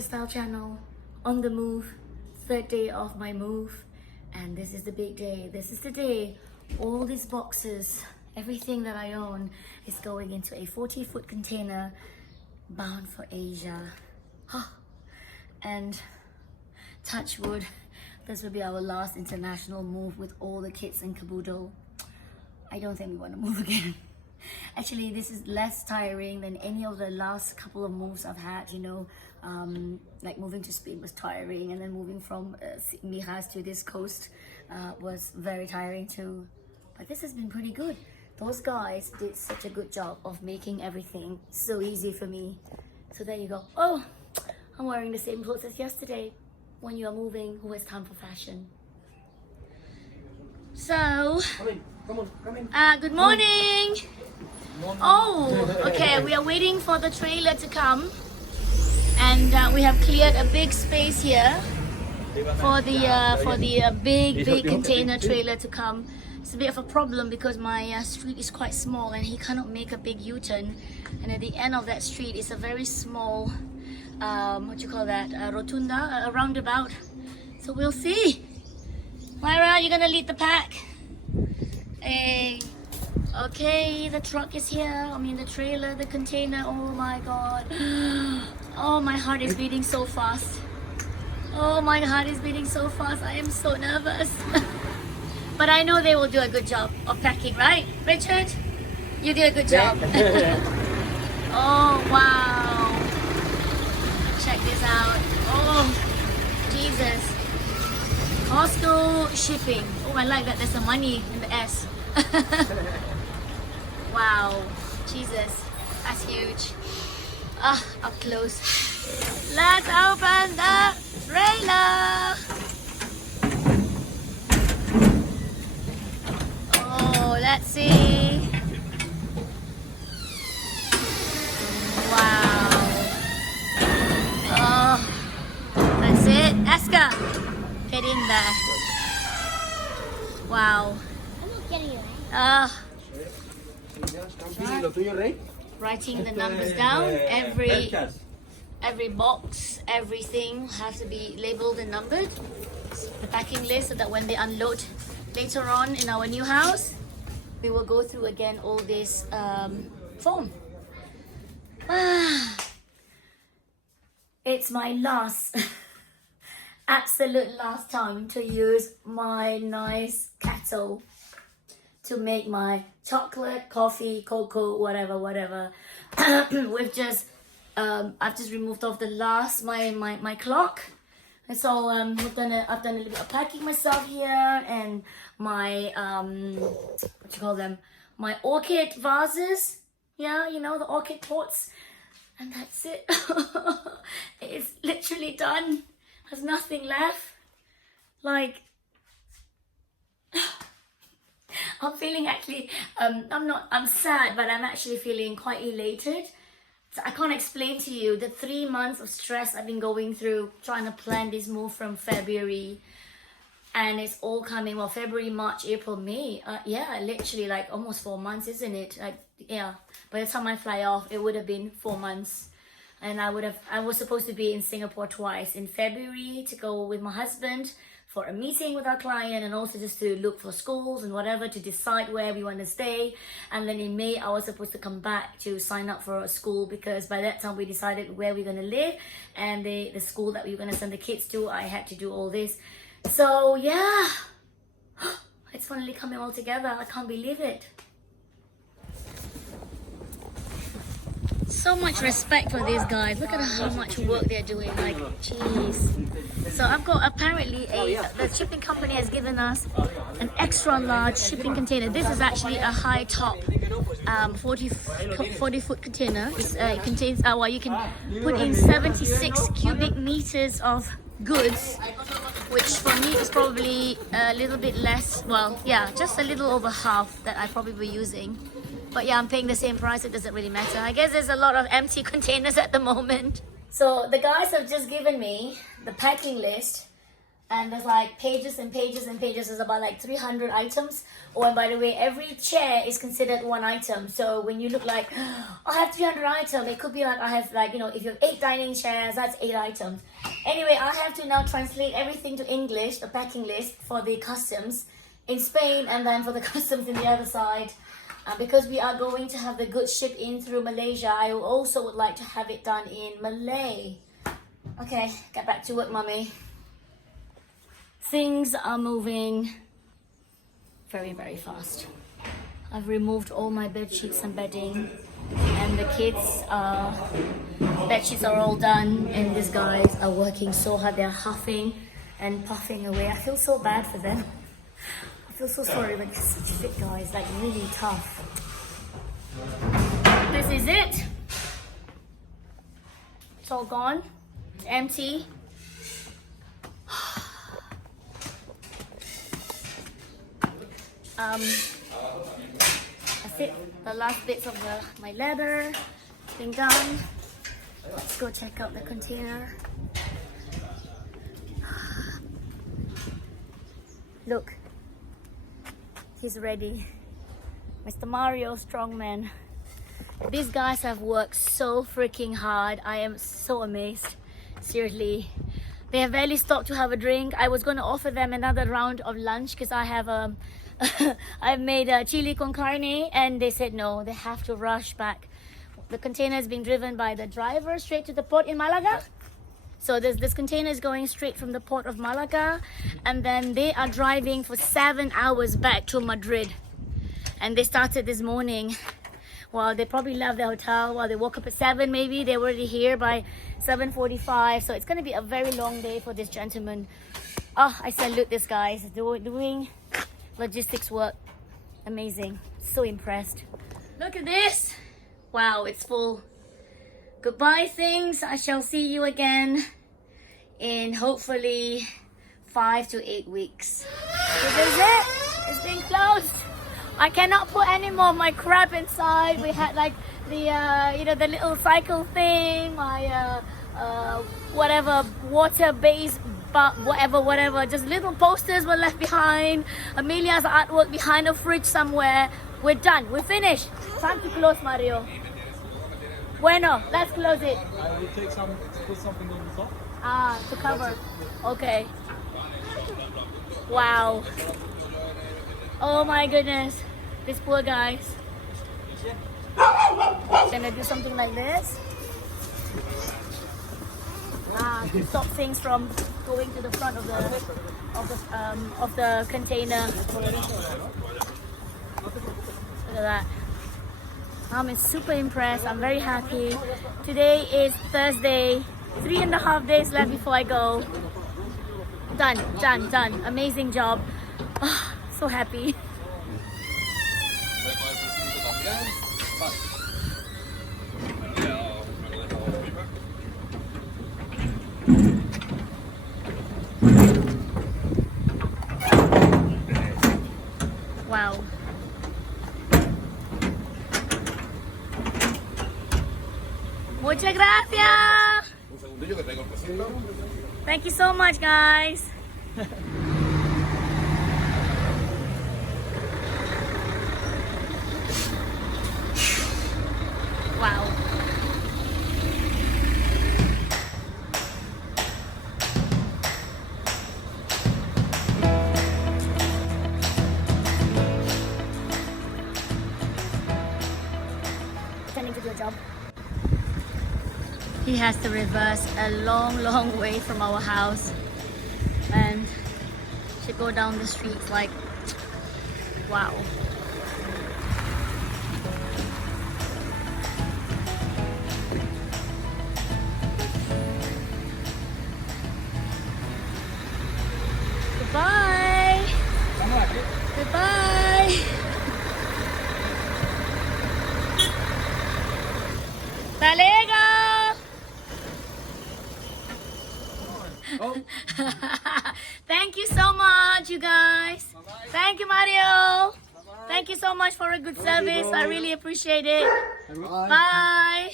TheGoddessStyle channel, on the move, third day of my move, and this is the big day. This is the day all these boxes, everything that I own is going into a 40-foot container bound for Asia. And touch wood, this will be our last international move with all the kids and caboodle. I don't think we want to move again. Actually, this is less tiring than any of the last couple of moves I've had, you know. Like moving to Spain was tiring, and then moving from Mijas to this coast was very tiring too. But this has been pretty good. Those guys did such a good job of making everything so easy for me. So there you go. Oh, I'm wearing the same clothes as yesterday. When you are moving, who has time for fashion? So, Come in. Good morning. Oh, okay. We are waiting for the trailer to come, and we have cleared a big space here for the big container trailer to come. It's a bit of a problem because my street is quite small, and he cannot make a big U-turn. And at the end of that street is a very small, what you call that, rotunda, a roundabout. So we'll see. Myra, you're gonna lead the pack. Hey. Okay, the truck is here. I mean the trailer, the container. Oh my god. Oh, my heart is beating so fast. Oh, my heart is beating so fast. I am so nervous. But I know they will do a good job of packing, right? Richard? You did a good job. Oh, wow. Check this out. Oh, Jesus. Costco shipping. Oh, I like that. There's some money in the S. Wow, Jesus, that's huge. Up close. Let's open the trailer. Oh, let's see. Wow. Oh, that's it. Eska, get in there. Wow. I'm not getting it. Writing the numbers down. Every box, everything has to be labeled and numbered. The packing list, so that when they unload later on in our new house, we will go through again all this form. It's my last, absolute last time to use my nice kettle to make my chocolate, coffee, cocoa, whatever. We've just I've just removed off the last my clock, and so I've done a little bit of packing myself here, and my what you call them, my orchid vases, yeah, you know, the orchid pots, and that's it. It's literally done. There's nothing left. Like, I'm feeling actually, I'm sad, but I'm actually feeling quite elated. So I can't explain to you the 3 months of stress I've been going through trying to plan this move from February. And it's all coming, well, February, March, April, May. Yeah, literally like almost 4 months, isn't it? Like, yeah, by the time I fly off, it would have been 4 months. And I was supposed to be in Singapore twice, in February to go with my husband for a meeting with our client, and also just to look for schools and whatever to decide where we want to stay. And then in May, I was supposed to come back to sign up for a school, because by that time we decided where we're going to live and the school that we were going to send the kids to. I had to do all this. So yeah, it's finally coming all together. I can't believe it. So much respect for these guys. Look at how much work they're doing. Like, jeez. So I've got, apparently the shipping company has given us an extra large shipping container. This is actually a high top 40-foot container. It contains, well, you can put in 76 cubic meters of goods, which for me is probably a little bit less. Well, yeah, just a little over half that I probably be using. But yeah, I'm paying the same price. It doesn't really matter. I guess there's a lot of empty containers at the moment. So the guys have just given me the packing list. and there's like pages and pages and pages. There's about like 300 items. Oh, and by the way, every chair is considered one item. So when you look like, oh, I have 300 items, it could be like I have like, you know, if you have 8 dining chairs, that's 8 items. Anyway, I have to now translate everything to English, the packing list for the customs in Spain, and then for the customs in the other side. Because we are going to have the goods shipped in through Malaysia, I also would like to have it done in Malay. Okay, get back to work, Mummy. Things are moving very, very fast. I've removed all my bed sheets and bedding, and the kids' bed sheets are all done, and these guys are working so hard. They're huffing and puffing away. I feel so bad for them. I feel so sorry, but they're such fit guys, like really tough. This is it. It's all gone. It's empty. That's it. The last bits of my leather been done. Let's go check out the container. Look, he's ready. Mr. Mario Strongman. These guys have worked so freaking hard. I am so amazed. Seriously. They have barely stopped to have a drink. I was going to offer them another round of lunch because I have I've made chili con carne, and they said no, they have to rush back. The container is being driven by the driver straight to the port in Malaga. So this container is going straight from the port of Malaga, and then they are driving for 7 hours back to Madrid. And they started this morning. Well, they probably left the hotel while they woke up at 7 maybe. They were already here by 7:45. So it's going to be a very long day for this gentleman. Oh, I salute this guys doing logistics work. Amazing. So impressed. Look at this. Wow, it's full. Goodbye things. I shall see you again in hopefully 5 to 8 weeks. This is it. It's been closed. I cannot put any more of my crap inside. We had like the the little cycle thing, my whatever water-based, but whatever, just little posters were left behind. Amelia's artwork behind a fridge somewhere. We're done. We're finished. Time to close, Mario. Bueno, let's close it. I will take put something on the top. To cover. Okay. Wow. Oh my goodness. These poor guys. Can I do something like this? To stop things from going to the front of the container. Look at that. I'm super impressed. I'm very happy. Today is Thursday. 3.5 days left before I go. Done. Amazing job. Oh, so happy. Wow. Muchas gracias. Thank you so much, guys. Wow. Pretending to do a job. He has to reverse a long way from our house and should go down the streets like, wow. Goodbye. Goodbye. Talega. Oh. Thank you so much, you guys. Bye-bye. Thank you, Mario. Bye-bye. Thank you so much for a good service. I really appreciate it. Bye. Bye.